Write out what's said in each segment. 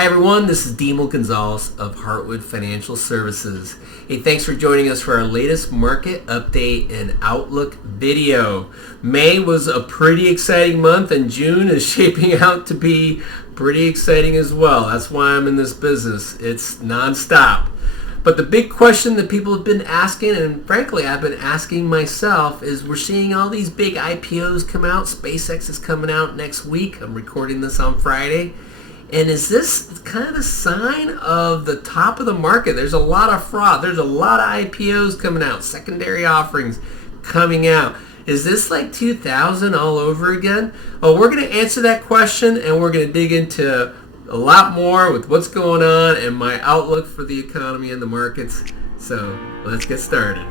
Hi everyone, this is Demo Gonzalez of Heartwood Financial Services. Hey, thanks for joining us for our latest market update and outlook video. May was a pretty exciting month and June is shaping out to be pretty exciting as well. That's why I'm in this business. It's nonstop. But the big question that people have been asking, and frankly I've been asking myself, is we're seeing all these big IPOs come out. SpaceX is coming out next week. I'm recording this on Friday. And is this kind of the sign of the top of the market? There's a lot of froth. There's a lot of IPOs coming out, secondary offerings coming out. Is this like 2000 all over again? Well, we're going to answer that question, and we're going to dig into a lot more with what's going on and my outlook for the economy and the markets. So let's get started.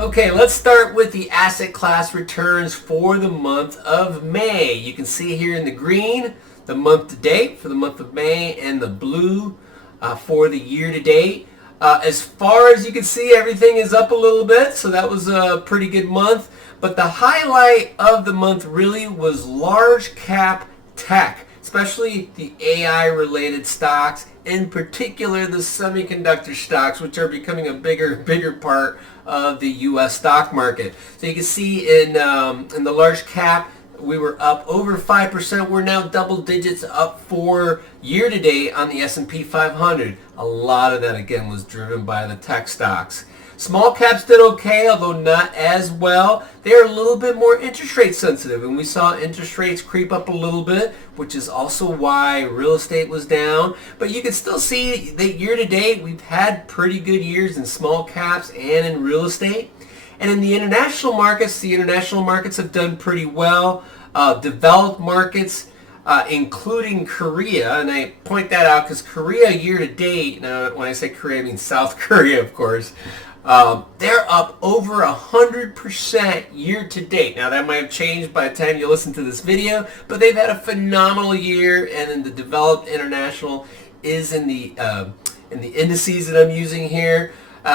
Okay, let's start with the asset class returns for the month of May. You can see here in the green the month to date for the month of May and the blue for the year to date. As far as you can see, everything is up a little bit, so that was a pretty good month. But the highlight of the month really was large cap tech, especially the AI related stocks, in particular the semiconductor stocks, which are becoming a bigger part of the U.S. stock market. So you can see in the large cap, we were up over 5%. We're now double digits up for year to date on the S&P 500. A lot of that, again, was driven by the tech stocks. Small caps did okay, although not as well. They're a little bit more interest rate sensitive, and we saw interest rates creep up a little bit, which is also why real estate was down. But you can still see that year to date, we've had pretty good years in small caps and in real estate. And in the international markets have done pretty well. Developed markets, including Korea, and I point that out because Korea year to date, now when I say Korea I mean South Korea of course, they're up over 100% year to date. Now that might have changed by the time you listen to this video, but they've had a phenomenal year, and in the developed international is in the indices that I'm using here.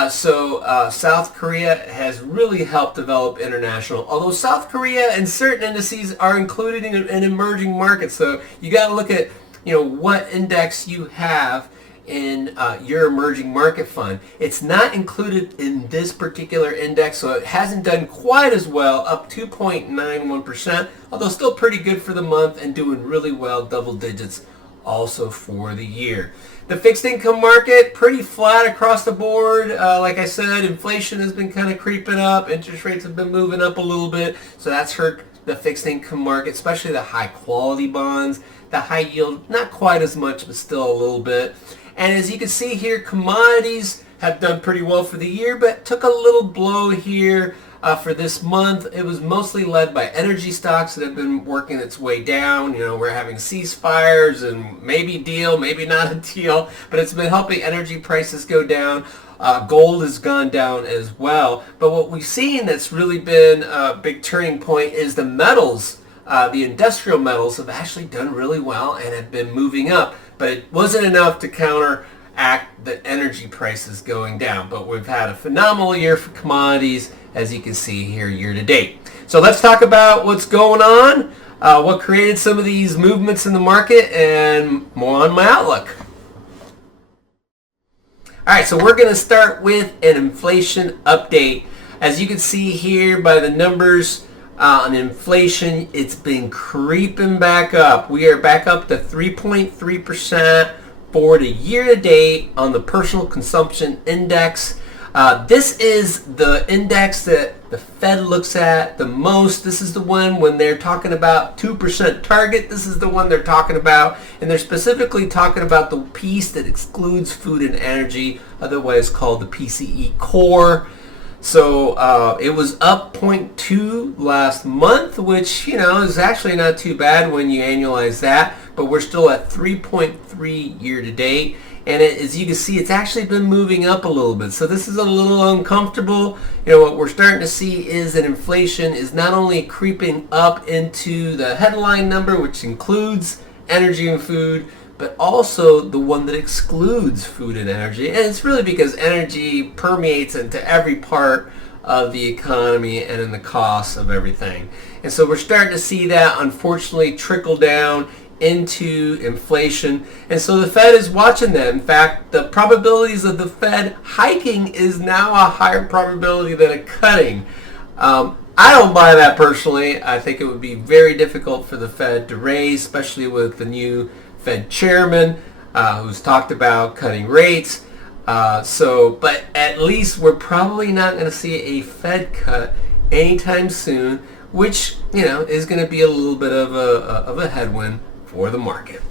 So South Korea has really helped develop international, although South Korea and certain indices are included in emerging markets. So you got to look at what index you have in your emerging market fund. It's not included in this particular index, so it hasn't done quite as well, up 2.91%, although still pretty good for the month and doing really well, double digits also for the year. The fixed income market, pretty flat across the board. Like I said, inflation has been kind of creeping up. Interest rates have been moving up a little bit. So that's hurt the fixed income market, especially the high quality bonds. The high yield, not quite as much, but still a little bit. And as you can see here, commodities have done pretty well for the year, but took a little blow here for this month. It was mostly led by energy stocks that have been working its way down. We're having ceasefires and maybe deal, maybe not a deal, but it's been helping energy prices go down. Gold has gone down as well. But what we've seen that's really been a big turning point is the metals. The industrial metals have actually done really well and have been moving up, but it wasn't enough to counteract the energy prices going down. But we've had a phenomenal year for commodities, as you can see here year to date. So let's talk about what's going on, what created some of these movements in the market, and more on my outlook. All right, so we're going to start with an inflation update. As you can see here by the numbers on inflation, it's been creeping back up. We are back up to 3.3% for the year to date on the personal consumption index. This is the index that the Fed looks at the most. This is the one when they're talking about 2% target. This is the one they're talking about, and they're specifically talking about the piece that excludes food and energy, otherwise called the PCE core. So it was up 0.2 last month, which is actually not too bad when you annualize that, but we're still at 3.3 year to date. And as you can see, it's actually been moving up a little bit. So this is a little uncomfortable. What we're starting to see is that inflation is not only creeping up into the headline number, which includes energy and food, but also the one that excludes food and energy. And it's really because energy permeates into every part of the economy and in the costs of everything. And so we're starting to see that unfortunately trickle down into inflation. And so the Fed is watching that. In fact, the probabilities of the Fed hiking is now a higher probability than it cutting. I don't buy that personally. I think it would be very difficult for the Fed to raise, especially with the new Fed chairman who's talked about cutting rates. But at least we're probably not going to see a Fed cut anytime soon, which is going to be a little bit of a headwind for the market.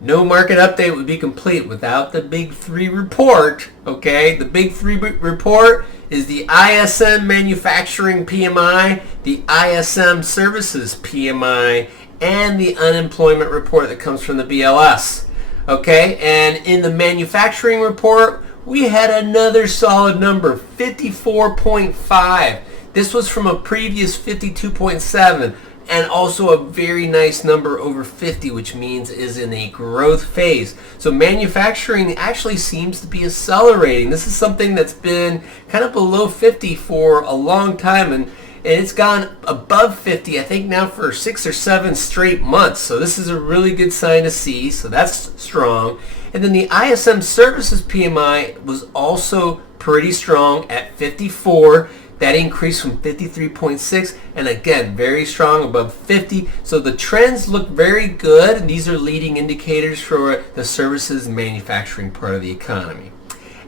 No market update would be complete without the Big Three report. Okay, the Big Three report is the ISM Manufacturing PMI, the ISM Services PMI, and the unemployment report that comes from the BLS. Okay, and in the manufacturing report, we had another solid number, 54.5. This was from a previous 52.7. And also a very nice number over 50, which means is in a growth phase. So manufacturing actually seems to be accelerating. This is something that's been kind of below 50 for a long time, and it's gone above 50, I think now for 6 or 7 straight months. So this is a really good sign to see. So that's strong. And then the ISM Services PMI was also pretty strong at 54. That increased from 53.6, and again, very strong above 50. So the trends look very good, and these are leading indicators for the services and manufacturing part of the economy.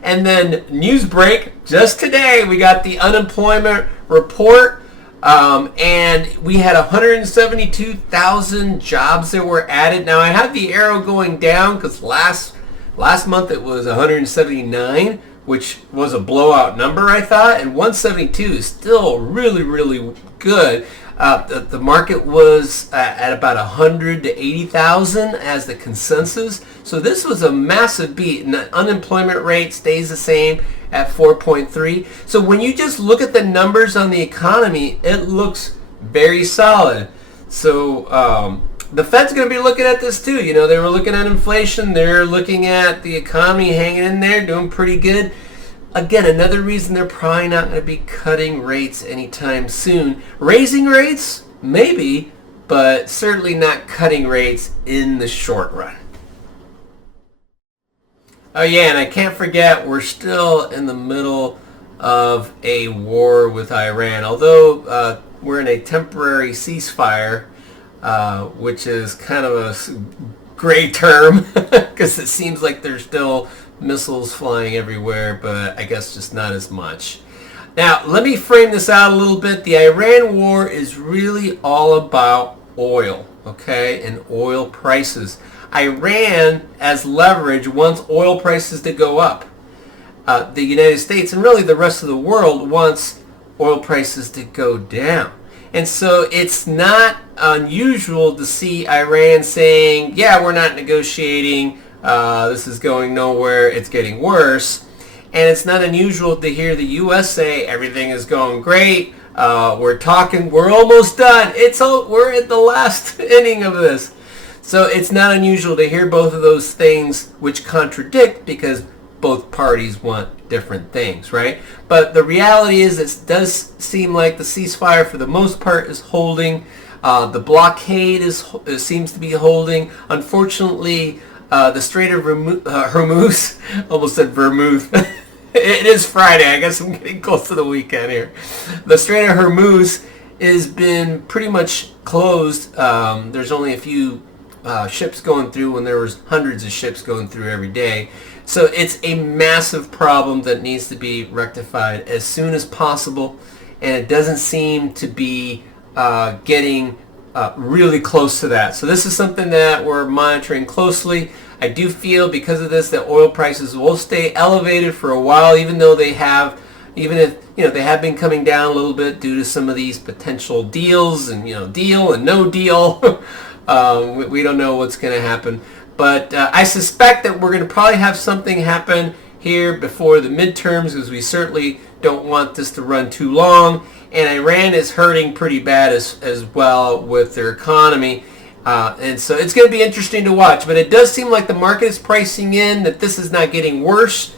And then news break, just today we got the unemployment report, and we had 172,000 jobs that were added. Now I have the arrow going down because last month it was 179. Which was a blowout number, I thought, and 172 is still really, really good. The market was at about 100 to 80,000 as the consensus. So this was a massive beat, and the unemployment rate stays the same at 4.3. So when you just look at the numbers on the economy, it looks very solid. So the Fed's going to be looking at this too. They were looking at inflation. They're looking at the economy hanging in there, doing pretty good. Again, another reason they're probably not going to be cutting rates anytime soon. Raising rates, maybe, but certainly not cutting rates in the short run. Oh yeah, and I can't forget, we're still in the middle of a war with Iran. Although we're in a temporary ceasefire, which is kind of a gray term because it seems like there's still missiles flying everywhere, but I guess just not as much. Now, let me frame this out a little bit. The Iran war is really all about oil, okay, and oil prices. Iran, as leverage, wants oil prices to go up. The United States, and really the rest of the world, wants oil prices to go down. And so it's not unusual to see Iran saying, yeah, we're not negotiating, this is going nowhere, it's getting worse. And it's not unusual to hear the U.S. say, everything is going great, we're talking, we're almost done, we're at the last inning of this. So it's not unusual to hear both of those things which contradict because both parties want different things, right? But the reality is it does seem like the ceasefire for the most part is holding. The blockade seems to be holding. Unfortunately, the Strait of Hormuz, almost said vermouth. It is Friday. I guess I'm getting close to the weekend here. The Strait of Hormuz has been pretty much closed. There's only a few ships going through when there was hundreds of ships going through every day. So it's a massive problem that needs to be rectified as soon as possible, and it doesn't seem to be getting really close to that. So this is something that we're monitoring closely. I do feel because of this that oil prices will stay elevated for a while, even if they have been coming down a little bit due to some of these potential deals and deal and no deal. We don't know what's going to happen. But I suspect that we're going to probably have something happen here before the midterms because we certainly don't want this to run too long. And Iran is hurting pretty bad as well with their economy. And so it's going to be interesting to watch. But it does seem like the market is pricing in that this is not getting worse.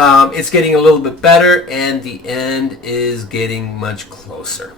It's getting a little bit better, and the end is getting much closer.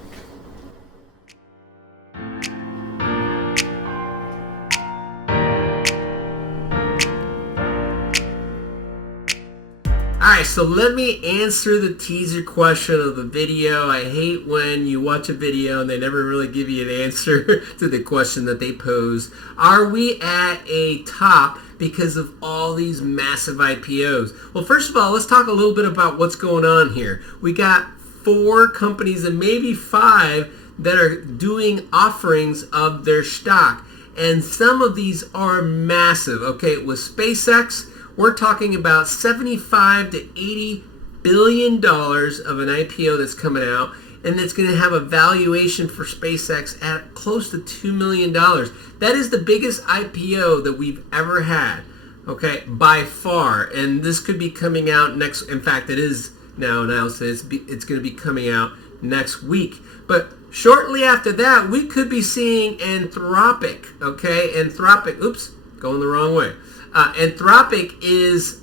Alright, so let me answer the teaser question of the video. I hate when you watch a video and they never really give you an answer to the question that they pose. Are we at a top because of all these massive IPOs? Well, first of all, let's talk a little bit about what's going on here. We got 4 companies and maybe 5 that are doing offerings of their stock. And some of these are massive. Okay, with SpaceX, we're talking about $75 to $80 billion of an IPO that's coming out, and it's going to have a valuation for SpaceX at close to $2 million. That is the biggest IPO that we've ever had, okay, by far. And this could be coming out next. In fact, it is now announced that it's going to be coming out next week. But shortly after that, we could be seeing Anthropic, okay? Anthropic, oops, going the wrong way. Anthropic is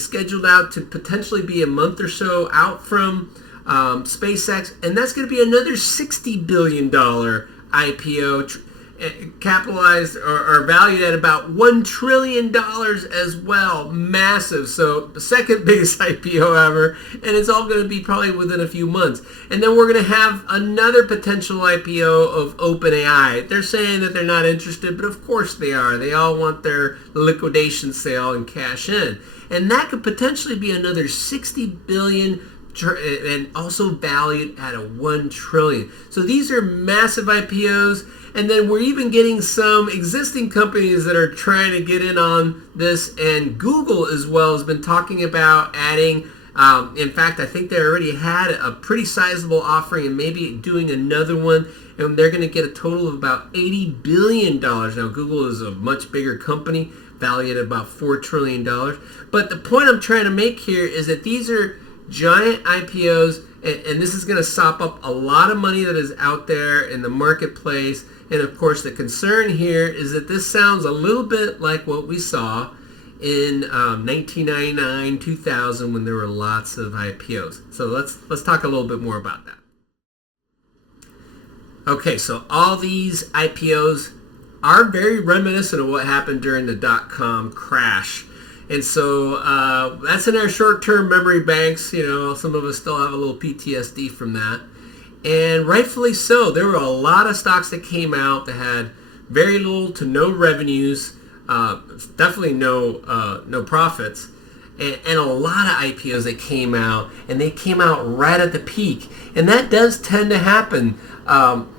scheduled out to potentially be a month or so out from SpaceX, and that's going to be another $60 billion IPO, capitalized or valued at about $1 trillion as well. Massive. So the second biggest IPO ever, and it's all going to be probably within a few months. And then we're going to have another potential IPO of OpenAI. They're saying that they're not interested, but of course they are. They all want their liquidation sale and cash in. And that could potentially be another $60 billion and also valued at a $1 trillion. So these are massive IPOs. And then we're even getting some existing companies that are trying to get in on this. And Google as well has been talking about adding, in fact, I think they already had a pretty sizable offering and maybe doing another one. And they're going to get a total of about $80 billion. Now, Google is a much bigger company, valued at about $4 trillion. But the point I'm trying to make here is that these are giant IPOs, and this is going to sop up a lot of money that is out there in the marketplace. And of course, the concern here is that this sounds a little bit like what we saw in 1999, 2000, when there were lots of IPOs. So let's talk a little bit more about that. Okay, so all these IPOs are very reminiscent of what happened during the dot-com crash. And so that's in our short-term memory banks. You know, some of us still have a little PTSD from that. And rightfully so. There were a lot of stocks that came out that had very little to no revenues, definitely no profits, and a lot of IPOs that came out, and they came out right at the peak. And that does tend to happen.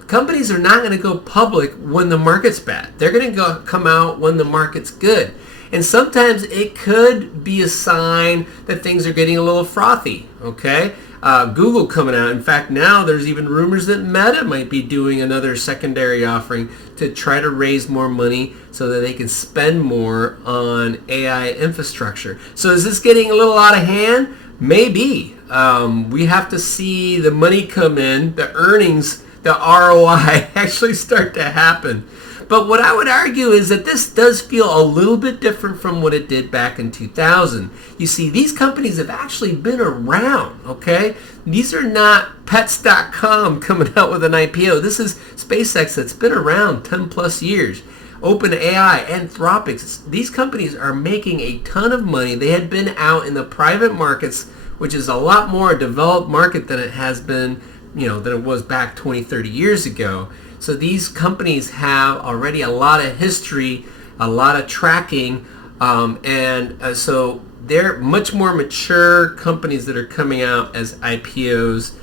Companies are not going to go public when the market's bad. They're going to come out when the market's good. And sometimes it could be a sign that things are getting a little frothy, okay? Google coming out. In fact, now there's even rumors that Meta might be doing another secondary offering to try to raise more money so that they can spend more on AI infrastructure. So is this getting a little out of hand? Maybe. We have to see the money come in, the earnings, the ROI actually start to happen. But what I would argue is that this does feel a little bit different from what it did back in 2000. You see, these companies have actually been around, okay? These are not pets.com coming out with an IPO. This is SpaceX that's been around 10 plus years. OpenAI, Anthropic, these companies are making a ton of money. They had been out in the private markets, which is a lot more a developed market than it has been, than it was back 20, 30 years ago. So these companies have already a lot of history, a lot of tracking, so they're much more mature companies that are coming out as IPOs.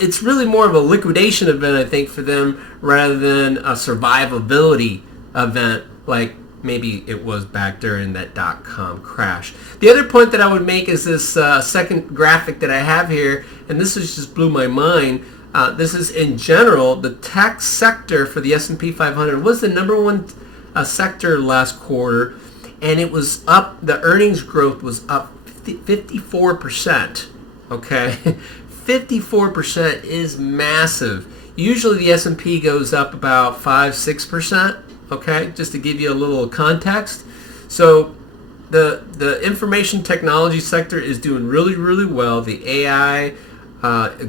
It's really more of a liquidation event, I think, for them rather than a survivability event like maybe it was back during that dot-com crash. The other point that I would make is this second graphic that I have here, and this just blew my mind. This is in general, the tech sector for the S&P 500 was the number one sector last quarter, and it was up, the earnings growth was up 54%, okay? 54% is massive. Usually the S&P goes up about 5-6%, okay? Just to give you a little context. So the information technology sector is doing really, really well. The AI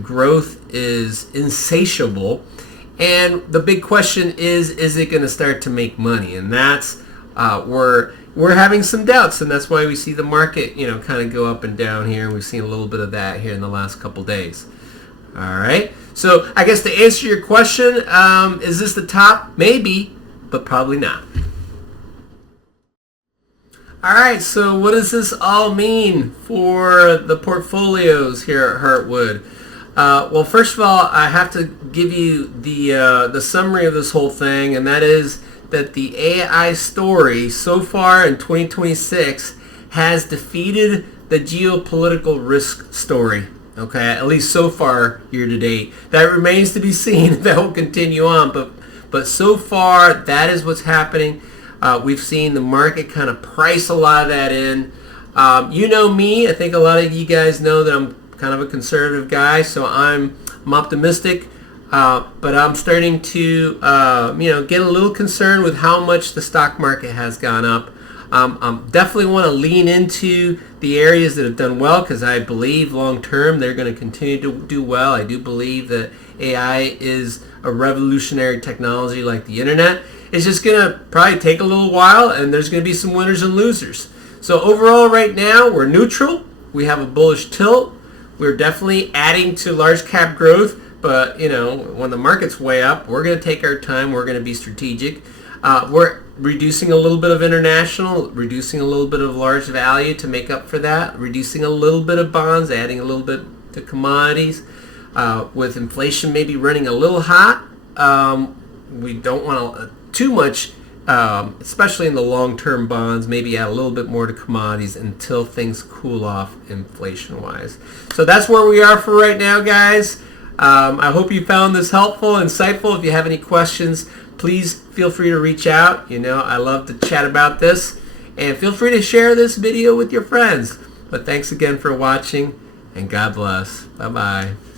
growth is insatiable. And the big question is it going to start to make money? And that's where we're having some doubts, and that's why we see the market, kind of go up and down here, and we've seen a little bit of that here in the last couple days. All right. So I guess to answer your question, is this the top? Maybe, but probably not. All right. So what does this all mean for the portfolios here at Heartwood? Well, first of all, I have to give you the summary of this whole thing, and that is that the AI story so far in 2026 has defeated the geopolitical risk story. Okay, at least so far year to date. That remains to be seen if that will continue on, but so far that is what's happening. We've seen the market kind of price a lot of that in. You know me, I think a lot of you guys know that I'm kind of a conservative guy, so I'm optimistic. But I'm starting to, get a little concerned with how much the stock market has gone up. Definitely want to lean into the areas that have done well because I believe long term they're going to continue to do well. I do believe that AI is a revolutionary technology like the internet. It's just going to probably take a little while, and there's going to be some winners and losers. So overall right now we're neutral. We have a bullish tilt. We're definitely adding to large cap growth. But, when the market's way up, we're going to take our time. We're going to be strategic. We're reducing a little bit of international, reducing a little bit of large value to make up for that, reducing a little bit of bonds, adding a little bit to commodities. With inflation maybe running a little hot, we don't want too much, especially in the long-term bonds, maybe add a little bit more to commodities until things cool off inflation-wise. So that's where we are for right now, guys. I hope you found this helpful, insightful. If you have any questions, please feel free to reach out. I love to chat about this. And feel free to share this video with your friends. But thanks again for watching, and God bless. Bye-bye.